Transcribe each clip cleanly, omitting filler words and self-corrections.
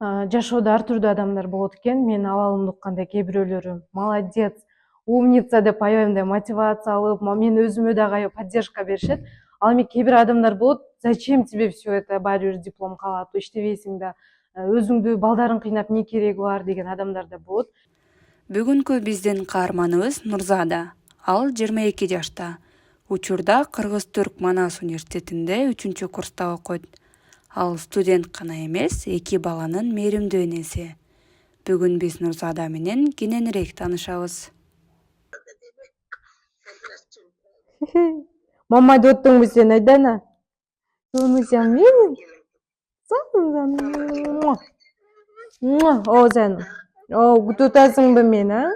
Жашоодо ар түрдүү адамдар болот экен. Менин абалымды укканда кээ бирөөлөрү молодец, умница деп аябай мындай мотивация алып, мен өзүмө дагы аябай поддержка беришет. Ал эми кээ бир адамдар болот, зачем тебе все это, баары бир диплом калат, иштебейсиң да, өзүңдү балдарың кыйнап эмне кереги бар деген адамдар да болот. Бүгүнкү биздин каарманыбыз Нурзада. Ал 22 жашта. Учурда Кыргыз-Түрк Манас университетинде 3-курста окуйт. Ал студент гана эмес, 2 баланын мээримдүү энеси. Бүгүн биз Нурзада менен кененирээк таанышабыз. Мама деп аттыңбы сен, Айдана? Сонусям менин? О, сен. О, күтүп атасыңбы мени, а?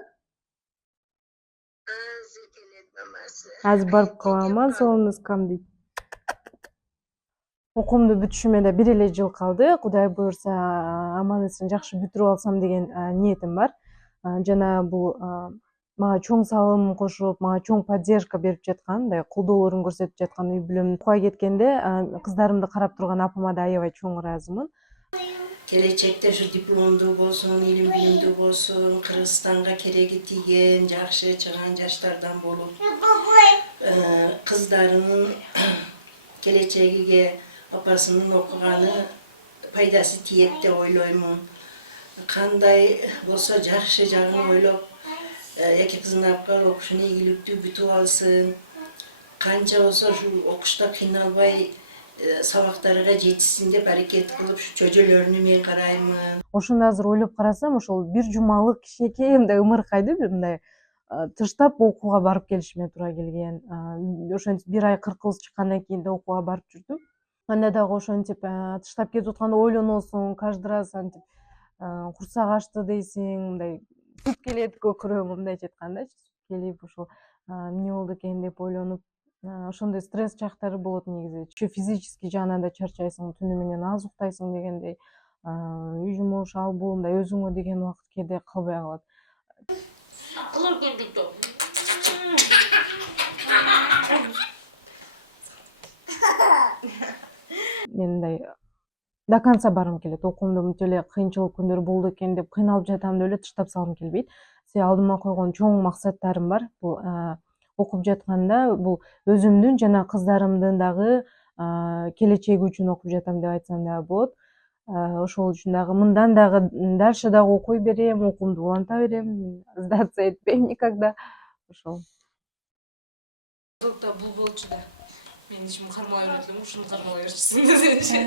Азыр барып калам, а, солнышкам дейт. Окуумду бүтүшүмө да 1 эле жыл калды. Кудай буюрса, аман эсен жакшы бүтүрүп алсам деген ниетим бар. Жана бул мага чоң салым кошуп, мага чоң поддержка берип жаткан, мындай колдоолорун көрсөтүп жаткан үй бүлөм. Окууга кеткенде кыздарымды карап турган апама да аябай чоң ыраазымын. Келечекте ушу дипломдуу болсун, илим билимдүү болсун, Кыргызстанга кереги тийген, жакшы чыган жаштардан болуп, кыздарынын келечегиге апасынын окуганы пайдасы тиет деп ойлоймун. Кандай болсо жакшы жагын ойлоп, эки кызын алып барып окушуну ийгиликтүү бүтүп алсын. Канча болсо ушу окушта кыйналбай сабактарга жетишсин деп аракет кылып, чөжөлөрүнө мен караймын. Ошону азыр ойлоп карасам, ошол 1 жумалык кичинекей мындай ымыркайды бир мындай тыштап окууга барып келишиме туура келген. Ошентип 1 ай кыркыбыз чыккандан кийин да окууга барып жүрдүм. Анда дагы ошентип тыштап кетип атканда ойлоносуң, каждый раз антип курсак ачты дейсиң, мындай суп келет көкүрөгүмө, мындайча айткандачы, суп келип ошол эмне болду экен деп ойлонуп, ошондой стресс чактары болот негизи. Еще физический жагынан да чарчайсың, түнү менен аз уктайсың дегендей, үй жумуш, ал бул, мындай өзүңө деген убакыт кээде калбай калат. Мен мындай до конца баргым келет. Окуумда мынтип эле кыйынчылык күндөр болду экен деп кыйналып жатам деп эле тыштап салгым келбейт. Себеби алдыма койгон чоң максаттарым бар. Бул окуп жатканда бул өзүмдүн жана кыздарымдын дагы келечеги үчүн окуп жатам деп айтсам дагы болот. Ошол үчүн дагы мындан дагы дальше дагы окуй берем, окуумду уланта берем, сдаться этпейм никогда. Ошол. Бул болчу да. Мен ишим кармала берет элем, ушуну кармала берчүсүң десечи.